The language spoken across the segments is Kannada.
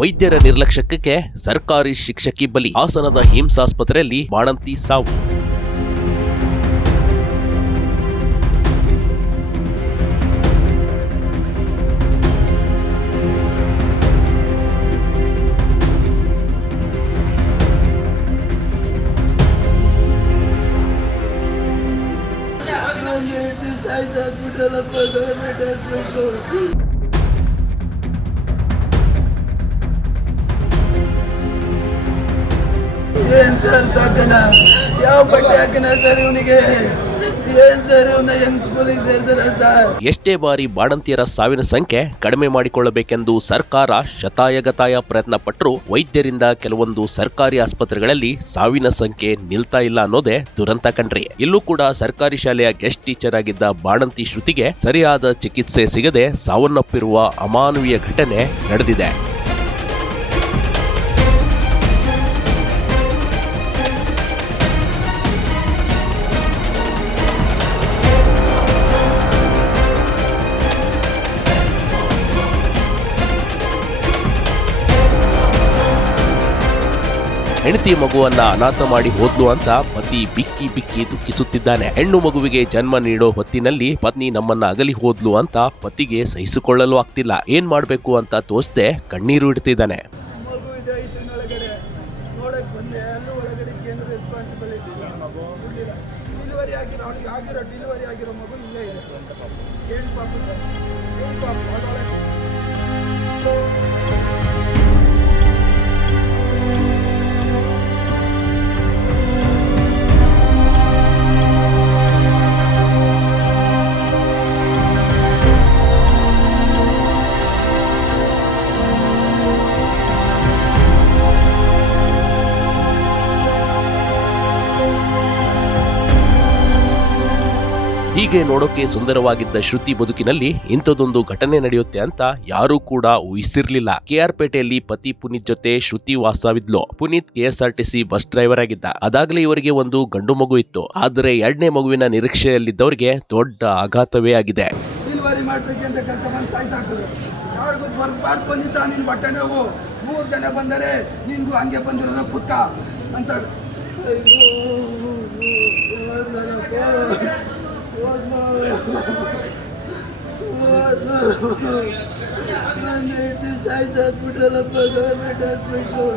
ವೈದ್ಯರ ನಿರ್ಲಕ್ಷ್ಯಕ್ಕೆ ಸರ್ಕಾರಿ ಶಿಕ್ಷಕಿ ಬಲಿ. ಹಾಸನದ ಹಿಮ್ಸ್ ಆಸ್ಪತ್ರೆಯಲ್ಲಿ ಬಾಣಂತಿ ಸಾವು. ಏನ್ ಸರ್ ಸಾಕನ ಯಾವ ಬಟ್ಟೆ ಹಾಕನ ಸರ್ ಇವನಿಗೆ? ಏನ್ ಸರ್ ಇವನ್ನ ಹೆಂಗ್ ಸ್ಕೂಲಿಗೆ ಸೇರ್ತಾರ ಸರ್? ಎಷ್ಟೇ ಬಾರಿ ಬಾಣಂತಿಯರ ಸಾವಿನ ಸಂಖ್ಯೆ ಕಡಿಮೆ ಮಾಡಿಕೊಳ್ಳಬೇಕೆಂದು ಸರ್ಕಾರ ಶತಾಯಗತಾಯ ಪ್ರಯತ್ನ ಪಟ್ಟರೂ ವೈದ್ಯರಿಂದ ಕೆಲವೊಂದು ಸರ್ಕಾರಿ ಆಸ್ಪತ್ರೆಗಳಲ್ಲಿ ಸಾವಿನ ಸಂಖ್ಯೆ ನಿಲ್ತಾ ಇಲ್ಲ ಅನ್ನೋದೇ ದುರಂತ ಕಣ್ರಿ. ಇಲ್ಲೂ ಕೂಡ ಸರ್ಕಾರಿ ಶಾಲೆಯ ಗೆಸ್ಟ್ ಟೀಚರ್ ಆಗಿದ್ದ ಬಾಣಂತಿ ಶ್ರುತಿಗೆ ಸರಿಯಾದ ಚಿಕಿತ್ಸೆ ಸಿಗದೆ ಸಾವನ್ನಪ್ಪಿರುವ ಅಮಾನವೀಯ ಘಟನೆ ನಡೆದಿದೆ. ಹೆಂಡತಿ ಮಗುವನ್ನ ಅನಾಥ ಮಾಡಿ ಹೋದ್ಲು ಅಂತ ಪತಿ ಬಿಕ್ಕಿ ಬಿಕ್ಕಿ ದುಃಖಿಸುತ್ತಿದ್ದಾನೆ. ಹೆಣ್ಣು ಮಗುವಿಗೆ ಜನ್ಮ ನೀಡೋ ಹೊತ್ತಿನಲ್ಲಿ ಪತ್ನಿ ನಮ್ಮನ್ನ ಅಗಲಿ ಹೋದ್ಲು ಅಂತ ಪತಿಗೆ ಸಹಿಸಿಕೊಳ್ಳಲು ಆಗ್ತಿಲ್ಲ. ಏನ್ ಮಾಡ್ಬೇಕು ಅಂತ ತೋಚದೆ ಕಣ್ಣೀರು ಇಡ್ತಿದ್ದಾನೆ. ಹೀಗೆ ನೋಡೋಕೆ ಸುಂದರವಾಗಿದ್ದ ಶ್ರುತಿ ಬದುಕಿನಲ್ಲಿ ಇಂಥದೊಂದು ಘಟನೆ ನಡೆಯುತ್ತೆ ಅಂತ ಯಾರೂ ಕೂಡ ಊಹಿಸಿರ್ಲಿಲ್ಲ. ಕೆಆರ್ಪೇಟೆಯಲ್ಲಿ ಪತಿ ಪುನೀತ್ ಜೊತೆ ಶ್ರುತಿ ವಾಸವಿದ್ಲು. ಪುನೀತ್ ಕೆಎಸ್ಆರ್ಟಿಸಿ ಬಸ್ ಡ್ರೈವರ್ ಆಗಿದ್ದ. ಅದಾಗಲೇ ಇವರಿಗೆ ಒಂದು ಗಂಡು ಮಗು ಇತ್ತು. ಆದರೆ ಎರಡನೇ ಮಗುವಿನ ನಿರೀಕ್ಷೆಯಲ್ಲಿದ್ದವರಿಗೆ ದೊಡ್ಡ ಆಘಾತವೇ ಆಗಿದೆ. ಮೂರು ಜನ ಬಂದರೆ ನಿನ್ಗೂ ಹಂಗೆ ಬಂದಿರೋದು ಪುತ್ತ ಅಂತ ನನ್ನ ಹೆಂಡತಿ ಸಾಯಿಸಾಕ್ಬಿಟ್ರಲ್ಲಪ್ಪ ಗವರ್ಮೆಂಟ್ ಹಾಸ್ಪಿಟ್ಲು.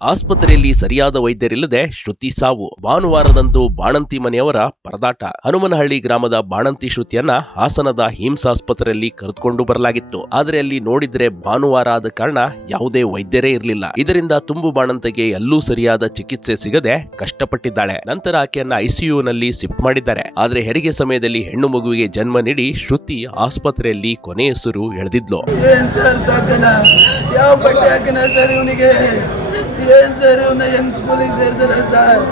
ಆಸ್ಪತ್ರೆಯಲ್ಲಿ ಸರಿಯಾದ ವೈದ್ಯರಿಲ್ಲದೆ ಶ್ರುತಿ ಸಾವು. ಭಾನುವಾರದಂದು ಬಾಣಂತಿ ಮನೆಯವರ ಪರದಾಟ. ಹನುಮನಹಳ್ಳಿ ಗ್ರಾಮದ ಬಾಣಂತಿ ಶ್ರುತಿಯನ್ನ ಹಾಸನದ ಹಿಮ್ಸ್ ಆಸ್ಪತ್ರೆಯಲ್ಲಿ ಕರೆದುಕೊಂಡು ಬರಲಾಗಿತ್ತು. ಆದರೆ ಅಲ್ಲಿ ನೋಡಿದ್ರೆ ಭಾನುವಾರ ಆದ ಕಾರಣ ಯಾವುದೇ ವೈದ್ಯರೇ ಇರಲಿಲ್ಲ. ಇದರಿಂದ ತುಂಬು ಬಾಣಂತಿಗೆ ಎಲ್ಲೂ ಸರಿಯಾದ ಚಿಕಿತ್ಸೆ ಸಿಗದೆ ಕಷ್ಟಪಟ್ಟಿದ್ದಾಳೆ. ನಂತರ ಆಕೆಯನ್ನ ಐಸಿಯುನಲ್ಲಿ ಶಿಫ್ಟ್ ಮಾಡಿದ್ದಾರೆ. ಆದ್ರೆ ಹೆರಿಗೆ ಸಮಯದಲ್ಲಿ ಹೆಣ್ಣು ಮಗುವಿಗೆ ಜನ್ಮ ನೀಡಿ ಶ್ರುತಿ ಆಸ್ಪತ್ರೆಯಲ್ಲಿ ಕೊನೆಯುಸಿರು ಎಳೆದಿದ್ಲು. ಏನ್ ಸರ್ ಇವನ್ನ ಹೆಂಗ್ ಸ್ಕೂಲಿಗೆ ಸೇರ್ತಾರ ಸರ್?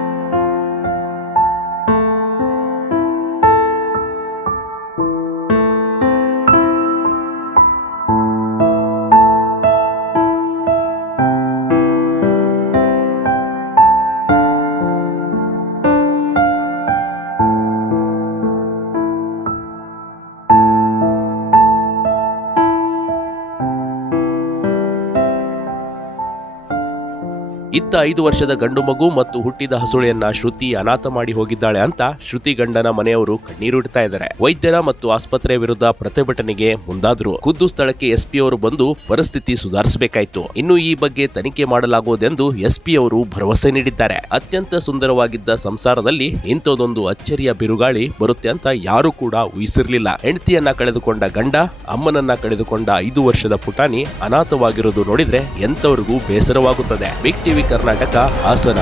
ಇತ್ತ 5 ವರ್ಷದ ಗಂಡು ಮಗು ಮತ್ತು ಹುಟ್ಟಿದ ಹಸುಳೆಯನ್ನ ಶ್ರುತಿ ಅನಾಥ ಮಾಡಿ ಹೋಗಿದ್ದಾಳೆ ಅಂತ ಶ್ರುತಿ ಗಂಡನ ಮನೆಯವರು ಕಣ್ಣೀರಿಡ್ತಾ ಇದ್ದಾರೆ. ವೈದ್ಯರ ಮತ್ತು ಆಸ್ಪತ್ರೆ ವಿರುದ್ಧ ಪ್ರತಿಭಟನೆಗೆ ಮುಂದಾದ್ರು. ಖುದ್ದು ಸ್ಥಳಕ್ಕೆ ಎಸ್ಪಿ ಅವರು ಬಂದು ಪರಿಸ್ಥಿತಿ ಸುಧಾರಿಸಬೇಕಾಯಿತು. ಇನ್ನು ಈ ಬಗ್ಗೆ ತನಿಖೆ ಮಾಡಲಾಗುವುದೆಂದು ಎಸ್ಪಿ ಅವರು ಭರವಸೆ ನೀಡಿದ್ದಾರೆ. ಅತ್ಯಂತ ಸುಂದರವಾಗಿದ್ದ ಸಂಸಾರದಲ್ಲಿ ಇಂಥದೊಂದು ಅಚ್ಚರಿಯ ಬಿರುಗಾಳಿ ಬರುತ್ತೆ ಅಂತ ಯಾರು ಕೂಡ ಊಹಿಸಿರ್ಲಿಲ್ಲ. ಹೆಂಡತಿಯನ್ನ ಕಳೆದುಕೊಂಡ ಗಂಡ, ಅಮ್ಮನನ್ನ ಕಳೆದುಕೊಂಡ 5 ವರ್ಷದ ಪುಟಾಣಿ ಅನಾಥವಾಗಿರೋದು ನೋಡಿದ್ರೆ ಎಂತವರಿಗೂ ಬೇಸರವಾಗುತ್ತದೆ. Big TV Karnataka, Hassan.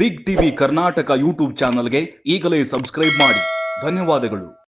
Big TV Karnataka YouTube ಚಾನಲ್ಗೆ ಈಗಲೇ ಸಬ್ಸ್ಕ್ರೈಬ್ ಮಾಡಿ. ಧನ್ಯವಾದಗಳು.